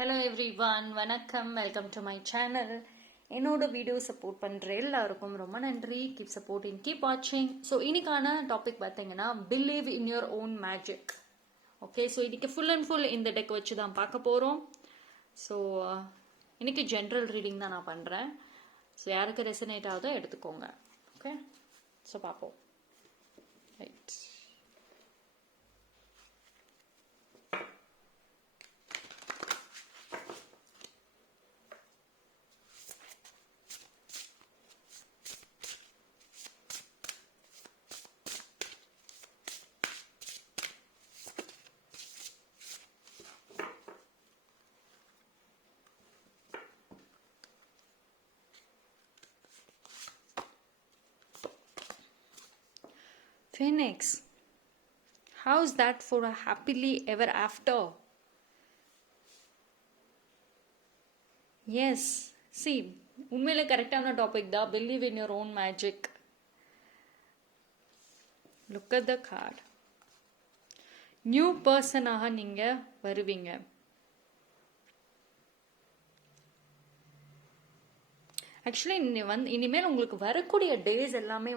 Hello everyone, வணக்கம். Welcome to my channel. என்னோட video support பண்ணுற எல்லாருக்கும் ரொம்ப நன்றி. கீப் சப்போர்ட்டிங், கீப் வாட்சிங். ஸோ இன்னைக்கான டாபிக் பார்த்தீங்கன்னா believe in your own magic. Okay, so இன்னைக்கு ஃபுல் அண்ட் ஃபுல் இந்த டெக் வச்சு தான் பார்க்க போகிறோம். ஸோ இன்னைக்கு ஜென்ரல் ரீடிங் தான் நான் பண்ணுறேன். ஸோ யாருக்கு ரெசனேட் ஆகுதோ எடுத்துக்கோங்க. ஓகே, ஸோ பார்ப்போம். Right. Phoenix, how's that for a happily ever after? Yes, see, உண்மையில கரெக்டான டாபிக் தான். Believe in your own magic. Look at the card. New பர்சனாக நீங்க வருவீங்க. ஆக்சுவலி இனிமேல் உங்களுக்கு வரக்கூடிய டேஸ் எல்லாமே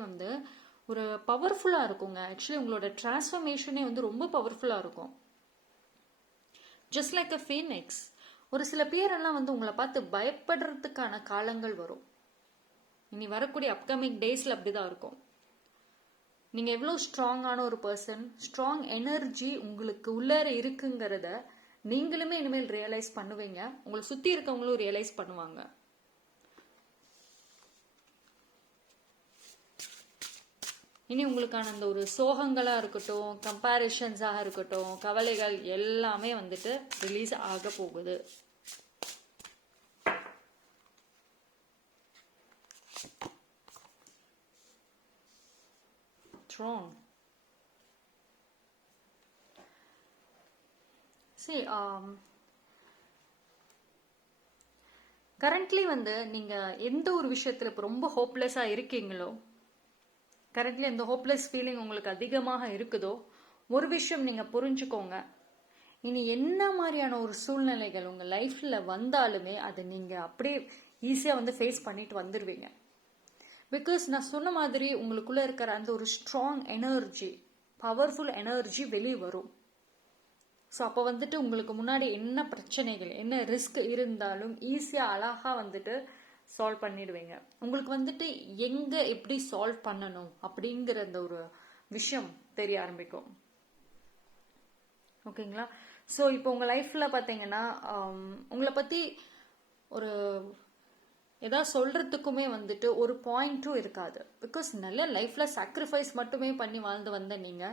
ஒரு பவர்ஃபுல்லாக இருக்குங்க. ஆக்சுவலி உங்களோட டிரான்ஸ்ஃபர்மேஷனே ரொம்ப பவர்ஃபுல்லாக இருக்கும். ஜஸ்ட் லைக் அ ஃபீனிக்ஸ். ஒரு சில பேரெல்லாம் உங்களை பார்த்து பயப்படுறதுக்கான காலங்கள் வரும். இனி வரக்கூடிய அப்கமிங் டேஸில் அப்படிதான் இருக்கும். நீங்கள் எவ்வளோ ஸ்ட்ராங்கான ஒரு பர்சன், ஸ்ட்ராங் எனர்ஜி உங்களுக்கு உள்ளார இருக்குங்கிறத நீங்களுமே இனிமேல் ரியலைஸ் பண்ணுவீங்க. உங்களை சுற்றி இருக்கவங்களும் ரியலைஸ் பண்ணுவாங்க. இனி உங்களுக்கான அந்த ஒரு சோகங்களாக இருக்கட்டும், கம்பேரிஷன்ஸாக இருக்கட்டும், கவலைகள் எல்லாமே ரிலீஸ் ஆக போகுது. Throne. See, கரண்ட்லி நீங்க எந்த ஒரு விஷயத்துல இப்போ ரொம்ப ஹோப்லெஸ்ஸா இருக்கீங்களோ, கரண்ட்லி அந்த ஹோப்லெஸ் ஃபீலிங் உங்களுக்கு அதிகமாக இருக்குதோ, ஒரு விஷயம் நீங்க புரிஞ்சுக்கோங்க. இனி என்ன மாதிரியான ஒரு சூழ்நிலைகள் உங்க லைஃப்ல வந்தாலுமே அதை நீங்க அப்படியே ஈஸியா ஃபேஸ் பண்ணிட்டு வந்துருவீங்க. பிகாஸ் நான் சொன்ன மாதிரி உங்களுக்குள்ள இருக்கிற அந்த ஒரு ஸ்ட்ராங் எனர்ஜி, பவர்ஃபுல் எனர்ஜி வெளியே வரும். ஸோ அப்போ உங்களுக்கு முன்னாடி என்ன பிரச்சனைகள், என்ன ரிஸ்க் இருந்தாலும் ஈஸியா அழகா சால்வ் பண்ணிடுவீங்க. உங்களுக்கு எங்க எப்படி சால்வ் பண்ணணும் அப்படிங்கிற அந்த ஒரு விஷயம் தெரிய ஆரம்பிக்கும். ஓகேங்களா? ஸோ இப்போ உங்க லைஃப்ல பாத்தீங்கன்னா உங்களை பத்தி ஒரு ஏதாவது சொல்றதுக்குமே ஒரு பாயிண்ட்டும் இருக்காது. பிகாஸ் நல்ல லைஃப்ல சாக்ரிஃபைஸ் மட்டுமே பண்ணி வாழ்ந்து வந்த நீங்க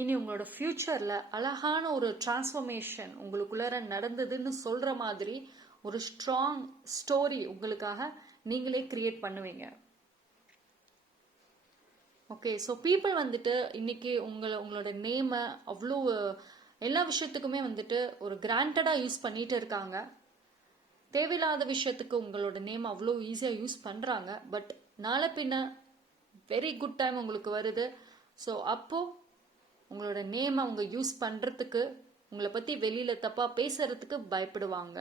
இனி உங்களோட ஃபியூச்சர்ல அழகான ஒரு டிரான்ஸ்ஃபர்மேஷன் உங்களுக்குள்ளார நடந்ததுன்னு சொல்ற மாதிரி ஒரு ஸ்ட்ராங் ஸ்டோரி உங்களுக்காக நீங்களே கிரியேட் பண்ணுவீங்க. ஓகே, ஸோ பீப்புள் இன்னைக்கு உங்களோட நேமை அவ்வளோ எல்லா விஷயத்துக்குமே ஒரு கிராண்டடா யூஸ் பண்ணிட்டு இருக்காங்க. தேவையில்லாத விஷயத்துக்கு உங்களோட நேம் அவ்வளோ ஈஸியா யூஸ் பண்றாங்க. பட் நாளை பின்ன வெரி குட் டைம் உங்களுக்கு வருது. ஸோ அப்போ உங்களோட நேம் அவங்க யூஸ் பண்றதுக்கு, உங்களை பத்தி வெளியில தப்பா பேசுறதுக்கு பயப்படுவாங்க.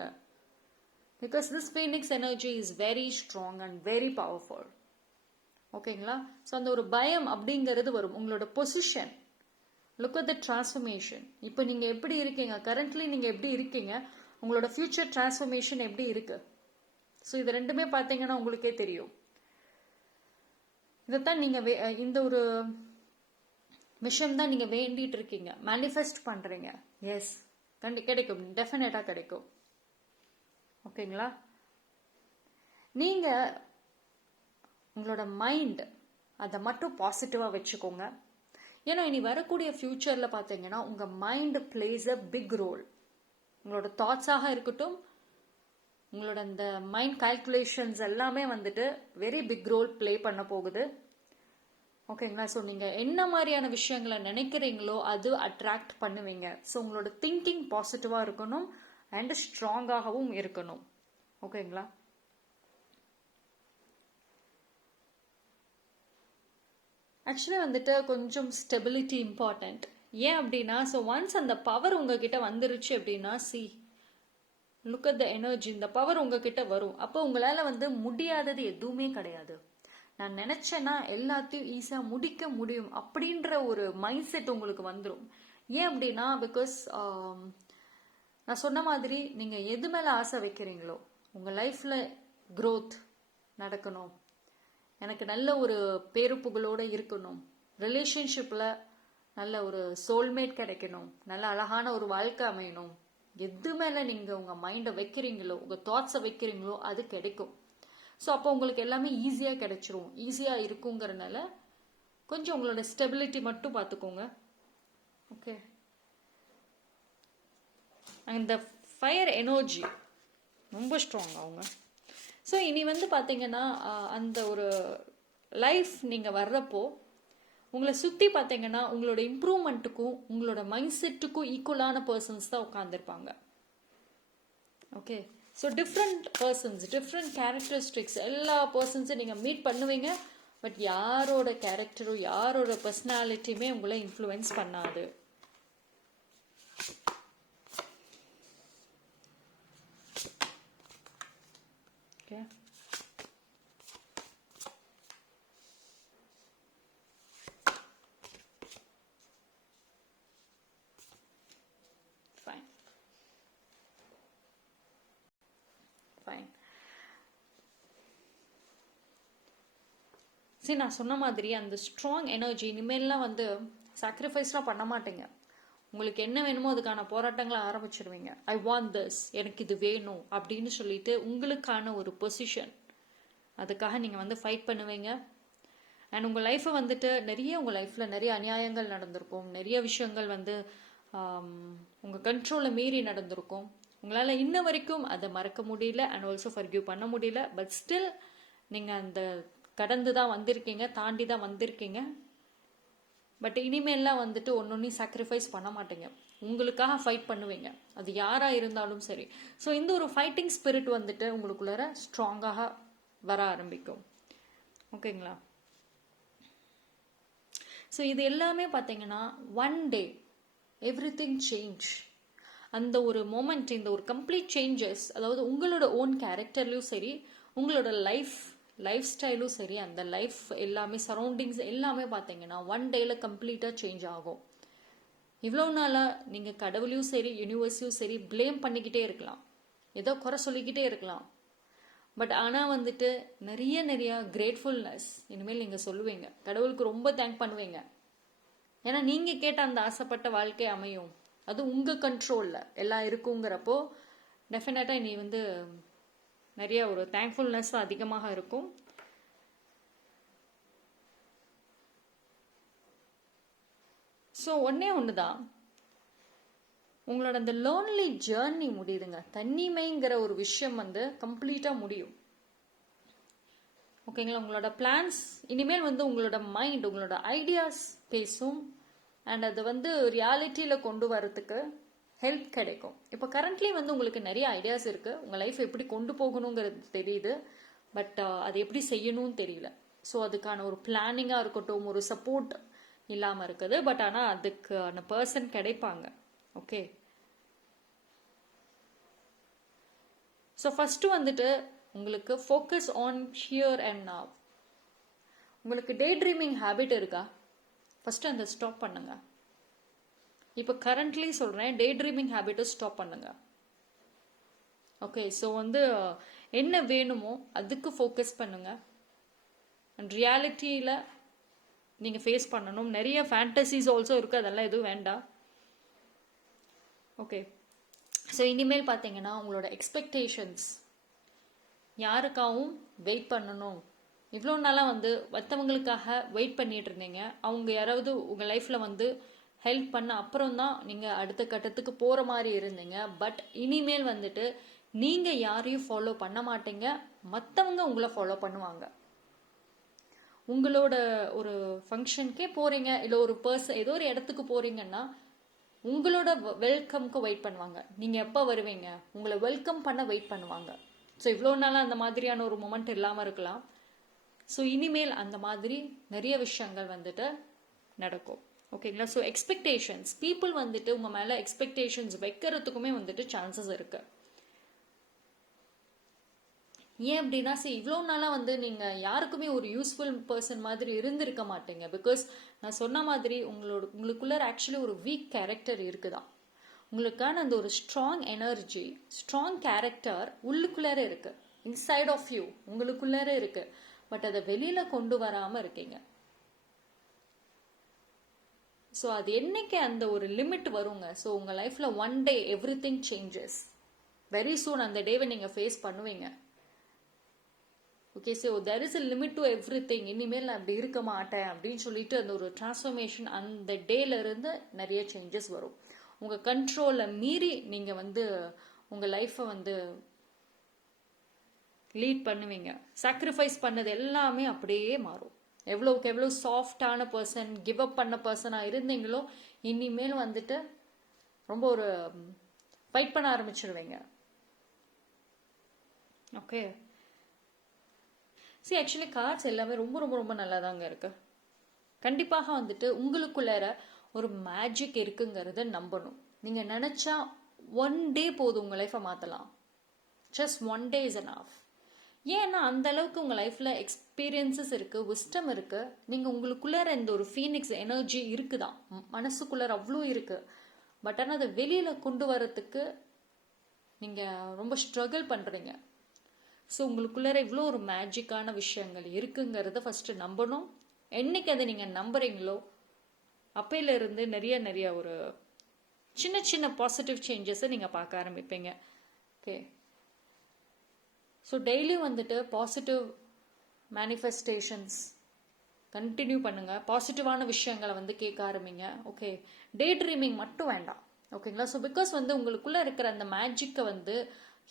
Because this Phoenix energy is very strong and very powerful. ஓகேங்களா? ஸோ அந்த ஒரு பயம் அப்படிங்கிறது வரும். உங்களோட position, look at the transformation. இப்போ நீங்க எப்படி இருக்கீங்க, கரண்ட்லி நீங்க எப்படி இருக்கீங்க, உங்களோட ஃபியூச்சர் டிரான்ஸ்ஃபர்மேஷன் எப்படி இருக்கு. ஸோ இது ரெண்டுமே பார்த்தீங்கன்னா உங்களுக்கே தெரியும். இதைத்தான் நீங்க இந்த ஒரு விஷயம் தான் நீங்க வேண்டிட்டு இருக்கீங்க, மேனிஃபெஸ்ட் பண்றீங்க. எஸ், கிடைக்கும், டெஃபினட்டா கிடைக்கும். ஓகேங்களா? நீங்க உங்களோட மைண்ட் அதை மட்டும் பாசிட்டிவா வச்சுக்கோங்க. ஏன்னா இனி வரக்கூடிய ஃபியூச்சர்ல பாத்தீங்கன்னா உங்க mind plays a big role. உங்களோட தாட்ஸாக இருக்கட்டும், உங்களோட அந்த மைண்ட் கால்குலேஷன்ஸ் எல்லாமே வெரி பிக் ரோல் பிளே பண்ண போகுது. ஓகேங்களா? ஸோ நீங்க என்ன மாதிரியான விஷயங்களை நினைக்கிறீங்களோ அது அட்ராக்ட் பண்ணுவீங்க. ஸோ உங்களோட திங்கிங் பாசிட்டிவா இருக்கணும் அண்ட் ஸ்ட்ராங்காகவும் இருக்கணும். ஓகேங்களா? ஆக்சுவலி கொஞ்சம் ஸ்டெபிலிட்டி இம்பார்ட்டன்ட். ஏன் அப்படின்னா, ஸோ ஒன்ஸ் அந்த பவர் உங்ககிட்ட வந்துருச்சு அப்படின்னா, லுக் அட் த எனர்ஜி, இந்த பவர் உங்ககிட்ட வரும். அப்போ உங்களால் வந்து முடியாதது எதுவுமே கிடையாது. நான் நினைச்சேன்னா எல்லாத்தையும் ஈஸியாக முடிக்க முடியும் அப்படின்ற ஒரு மைண்ட் செட் உங்களுக்கு வந்துடும். ஏன் அப்படின்னா, பிகாஸ் நான் சொன்ன மாதிரி நீங்கள் எது மேலே ஆசை வைக்கிறீங்களோ, உங்கள் லைஃப்பில் க்ரோத் நடக்கணும், எனக்கு நல்ல ஒரு பேரு புகழோடு இருக்கணும், ரிலேஷன்ஷிப்பில் நல்ல ஒரு சோல்மேட் கிடைக்கணும், நல்ல அழகான ஒரு வாழ்க்கை அமையணும், எது மேலே நீங்கள் உங்கள் மைண்டை வைக்கிறீங்களோ, உங்கள் தாட்ஸை வைக்கிறீங்களோ அது கிடைக்கும். ஸோ அப்போ உங்களுக்கு எல்லாமே ஈஸியாக கிடைச்சிரும். ஈஸியாக இருக்குங்கிறனால கொஞ்சம் உங்களோட ஸ்டெபிலிட்டி மட்டும் பார்த்துக்கோங்க. ஓகே, இந்த ஃபயர் எனர்ஜி ரொம்ப ஸ்ட்ராங் அவங்க. ஸோ இனி வந்து பார்த்தீங்கன்னா அந்த ஒரு லைஃப் நீங்கள் வர்றப்போ உங்களை சுற்றி பார்த்தீங்கன்னா உங்களோட இம்ப்ரூவ்மெண்ட்டுக்கும் உங்களோட மைண்ட் செட்டுக்கும் ஈக்குவலான பர்சன்ஸ் தான் உட்காந்துருப்பாங்க. Okay, so different persons, different characteristics எல்லா பர்சன்ஸும் நீங்கள் மீட் பண்ணுவீங்க. பட் யாரோட கேரக்டரும் யாரோட பர்சனாலிட்டியுமே உங்களை இன்ஃப்ளூயன்ஸ் பண்ணாது. Okay, fine fine. சரி, நான் சொன்ன மாதிரி அந்த ஸ்ட்ராங் எனர்ஜி இனிமேல்லாம் வந்து சாக்ரிஃபைஸ்லாம் பண்ண மாட்டேங்க. உங்களுக்கு என்ன வேணுமோ அதுக்கான போராட்டங்களை ஆரம்பிச்சிருவீங்க. ஐ வாண்ட் திஸ், எனக்கு இது வேணும் அப்படின்னு சொல்லிட்டு உங்களுக்கான ஒரு பொசிஷன், அதுக்காக நீங்கள் வந்து ஃபைட் பண்ணுவீங்க. அண்ட் உங்கள் லைஃப்பை வந்துட்டு உங்கள் லைஃப்பில் நிறைய அநியாயங்கள் நடந்திருக்கும், நிறைய விஷயங்கள் வந்து உங்கள் கண்ட்ரோலில் மீறி நடந்திருக்கும். உங்களால் இன்ன வரைக்கும் அதை மறக்க முடியல அண்ட் ஆல்சோ ஃபர்கிவ் பண்ண முடியல. பட் ஸ்டில் நீங்கள் அந்த கடந்து தான் வந்திருக்கீங்க, தாண்டி தான் வந்திருக்கீங்க. பட் இனிமேல்லாம் வந்துட்டு ஒன்னொன்னையும் சாக்ரிஃபைஸ் பண்ண மாட்டேங்க, உங்களுக்காக ஃபைட் பண்ணுவீங்க, அது யாராக இருந்தாலும் சரி. ஸோ இந்த ஒரு ஃபைட்டிங் ஸ்பிரிட் வந்துட்டு உங்களுக்குள்ளார ஸ்ட்ராங்காக வர ஆரம்பிக்கும். ஓகேங்களா? ஸோ இது எல்லாமே பார்த்தீங்கன்னா ஒன் டே எவ்ரிதிங் சேஞ்ச். அந்த ஒரு மொமெண்ட், இந்த ஒரு கம்ப்ளீட் சேஞ்சஸ், அதாவது உங்களோட ஓன் கேரக்டர்லையும் சரி, உங்களோட லைஃப் ஸ்டைலும் சரி, அந்த லைஃப் எல்லாமே சரௌண்டிங்ஸ் எல்லாமே பார்த்தீங்கன்னா ஒன் டேல கம்ப்ளீட்டாக சேஞ்ச் ஆகும். இவ்வளோ நாளாக நீங்கள் கடவுளையும் சரி யூனிவர்ஸையும் சரி ப்ளேம் பண்ணிக்கிட்டே இருக்கலாம், ஏதோ குறை சொல்லிக்கிட்டே இருக்கலாம். பட் ஆனால் வந்துட்டு நிறைய கிரேட்ஃபுல்னஸ் இனிமேல் நீங்கள் சொல்லுவீங்க, கடவுளுக்கு ரொம்ப தேங்க் பண்ணுவீங்க. ஏன்னா நீங்கள் கேட்ட அந்த ஆசைப்பட்ட வாழ்க்கை அமையும், அது உங்கள் கண்ட்ரோலில் எல்லாம் இருக்குங்கிறப்போ டெஃபினட்டாக நீ வந்து நிறைய ஒரு தேங்க்ஃபுல்னஸ் அதிகமாக இருக்கும். ஸோ ஒன்று தான், உங்களோட அந்த லோன்லி ஜேர்னி முடியுதுங்க. தனிமைங்கிற ஒரு விஷயம் வந்து கம்ப்ளீட்டாக முடியும். ஓகேங்களா? உங்களோட பிளான்ஸ் இனிமேல் வந்து உங்களோட மைண்ட், உங்களோட ஐடியாஸ் பேசும். அண்ட் அது வந்து ரியாலிட்டியில் கொண்டு வரத்துக்கு ஹெல்ப் கிடைக்கும். இப்போ கரண்ட்லி வந்து உங்களுக்கு நிறைய ஐடியாஸ் இருக்குது, உங்கள் லைஃப் எப்படி கொண்டு போகணுங்கிறது தெரியுது, பட் அது எப்படி செய்யணும்னு தெரியல. ஸோ அதுக்கான ஒரு பிளானிங்காக இருக்கட்டும், ஒரு சப்போர்ட் இல்லாமல் இருக்குது. பட் ஆனால் அதுக்கான பர்சன் கிடைப்பாங்க. ஓகே, ஸோ ஃபஸ்ட்டு வந்துட்டு உங்களுக்கு focus on here and now. உங்களுக்கு டே ட்ரீமிங் ஹேபிட் இருக்கா? ஃபஸ்ட்டு அந்த ஸ்டாப் பண்ணுங்க. இப்போ கரண்ட்லி சொல்கிறேன், டே ட்ரீமிங் ஹேபிட்டை ஸ்டாப் பண்ணுங்க. ஓகே, ஸோ வந்து என்ன வேணுமோ அதுக்கு ஃபோக்கஸ் பண்ணுங்க. அண்ட் ரியாலிட்டியில் நீங்கள் ஃபேஸ் பண்ணணும். நிறைய ஃபேண்டசிஸ் ஆல்சோ இருக்குது, அதெல்லாம் எதுவும் வேண்டாம். ஓகே, ஸோ இனிமேல் பார்த்தீங்கன்னா உங்களோட எக்ஸ்பெக்டேஷன்ஸ், யாருக்காகவும் வெயிட் பண்ணணும். இவ்வளோ நாளாக வந்து மற்றவங்களுக்காக வெயிட் பண்ணிட்டு இருந்தீங்க, அவங்க யாராவது உங்கள் லைஃப்பில் வந்து ஹெல்ப் பண்ண அப்புறம் தான் நீங்கள் அடுத்த கட்டத்துக்கு போகிற மாதிரி இருந்தீங்க. பட் இனிமேல் வந்துட்டு நீங்கள் யாரையும் ஃபாலோ பண்ண மாட்டீங்க, மற்றவங்க உங்களை ஃபாலோ பண்ணுவாங்க. உங்களோட ஒரு ஃபங்க்ஷனுக்கே போகிறீங்க, இல்லை ஒரு பர்சன் ஏதோ ஒரு இடத்துக்கு போகிறீங்கன்னா உங்களோட வெல்கம்க்கு வெயிட் பண்ணுவாங்க. நீங்கள் எப்போ வருவீங்க, உங்களை வெல்கம் பண்ண வெயிட் பண்ணுவாங்க. ஸோ இவ்வளோ நாளாக அந்த மாதிரியான ஒரு மொமெண்ட் இல்லாமல் இருக்கலாம். ஸோ இனிமேல் அந்த மாதிரி நிறைய விஷயங்கள் வந்துட்டு நடக்கும். ஓகேங்களா? ஸோ எக்ஸ்பெக்டேஷன்ஸ், பீப்புள் வந்துட்டு உங்கள் மேலே எக்ஸ்பெக்டேஷன்ஸ் வைக்கிறதுக்குமே வந்துட்டு சான்சஸ் இருக்குது. ஏன் அப்படின்னா இவ்வளோ நாளாக வந்து நீங்கள் யாருக்குமே ஒரு யூஸ்ஃபுல் பர்சன் மாதிரி இருந்திருக்க மாட்டீங்க. பிகாஸ் நான் சொன்ன மாதிரி உங்களுக்குள்ள ஆக்சுவலி ஒரு வீக் கேரக்டர் இருக்குதா. உங்களுக்கான அந்த ஒரு ஸ்ட்ராங் எனர்ஜி, ஸ்ட்ராங் கேரக்டர் உள்ளுக்குள்ளார இருக்கு, இன்சைட் ஆஃப் யூ, உங்களுக்குள்ளார இருக்கு. பட் அதை வெளியில கொண்டு வராம இருக்கீங்க. ஸோ அது என்னைக்கு அந்த ஒரு லிமிட் வருங்க. ஸோ உங்க லைஃப்ல one day every thing changes. Very soon அந்த டேவை நீங்க ஃபேஸ் பண்ணுவீங்க. Okay, so there is a limit to every thing. இனிமேல் நான் அப்படி இருக்க மாட்டேன் அப்படின்னு சொல்லிட்டு அந்த ஒரு டிரான்ஸ்ஃபர்மேஷன் அந்த டேல இருந்து நிறைய சேஞ்சஸ் வரும். உங்க கண்ட்ரோலை மீறி நீங்க வந்து உங்க லைஃப்பை வந்து லீட் பண்ணுவீங்க. சாக்ரிஃபைஸ் பண்ணது எல்லாமே அப்படியே மாறும். எவ்வளோக்கு எவ்வளோ சாஃப்டான பர்சன், கிவ் அப் பண்ண பர்சனாக இருந்தீங்களோ இனிமேல் வந்துட்டு ரொம்ப ஒரு ஃபைட் பண்ண ஆரம்பிச்சிருவீங்க. ஓகே, ஆக்சுவலி கார்ட்ஸ் எல்லாமே ரொம்ப ரொம்ப ரொம்ப நல்லா தாங்க இருக்கு. கண்டிப்பாக வந்துட்டு உங்களுக்குள்ளார ஒரு மேஜிக் இருக்குங்கிறத நம்பணும். நீங்க நினைச்சா ஒன் டே போதும் உங்க லைஃப்பை மாத்தலாம். Just one day is enough. ஏன்னா அந்த அளவுக்கு உங்க லைஃப்ல எக்ஸ்பீரியன்சஸ் இருக்கு, விஸ்டம் இருக்கு. நீங்க உங்களுக்குள்ளார இந்த ஒரு ஃபீனிக்ஸ் எனர்ஜி இருக்குதான், மனசுக்குள்ளார அவ்வளோ இருக்கு. பட் ஆனால் அதை வெளியில கொண்டு வரத்துக்கு நீங்க ரொம்ப ஸ்ட்ரகிள் பண்றீங்க. ஸோ உங்களுக்குள்ளார இவ்வளோ ஒரு மேஜிக்கான விஷயங்கள் இருக்குங்கிறத ஃபர்ஸ்ட் நம்பணும். என்னைக்கு அதை நீங்கள் நம்புறீங்களோ அப்பையிலிருந்து நிறைய நிறைய ஒரு சின்ன சின்ன பாசிட்டிவ் சேஞ்சஸை நீங்கள் பார்க்க ஆரம்பிப்பீங்க. ஓகே, ஸோ டெய்லி வந்துட்டு பாசிட்டிவ் மேனிஃபெஸ்டேஷன்ஸ் கண்டினியூ பண்ணுங்க. பாசிட்டிவான விஷயங்களை வந்து கேட்க ஆரம்பிங்க. ஓகே, டே ட்ரீமிங் மட்டும் வேண்டாம். ஓகேங்களா. ஸோ பிகாஸ் வந்து உங்களுக்குள்ள இருக்கிற அந்த மேஜிக்கை வந்து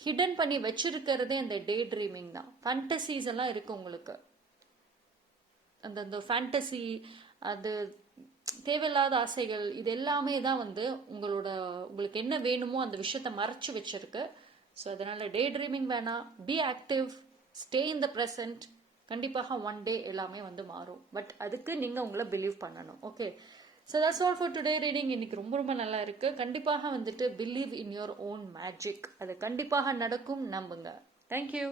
ஹிடன் பண்ணி வச்சிருக்கிறதே அந்த டே ட்ரீமிங் தான். ஃபேண்டசிஸ் எல்லாம் இருக்கு உங்களுக்கு. அந்த ஃபேண்டசி, அது தேவையில்லாத ஆசைகள், இது எல்லாமே தான் வந்து உங்களுக்கு என்ன வேணுமோ அந்த விஷயத்த மறைச்சு வச்சிருக்கு. ஸோ அதனால டே ட்ரீமிங் வேணாம். Be active, stay in the present. கண்டிப்பாக ஒன் டே எல்லாமே வந்து மாறும். பட் அதுக்கு நீங்க உங்களை பிலீவ் பண்ணணும். Okay, so that's all for today reading. இன்னைக்கு ரொம்ப ரொம்ப நல்லா இருக்கு. கண்டிப்பாக வந்துட்டு believe in your own magic. அது கண்டிப்பாக நடக்கும், நம்புங்க. தேங்க்யூ.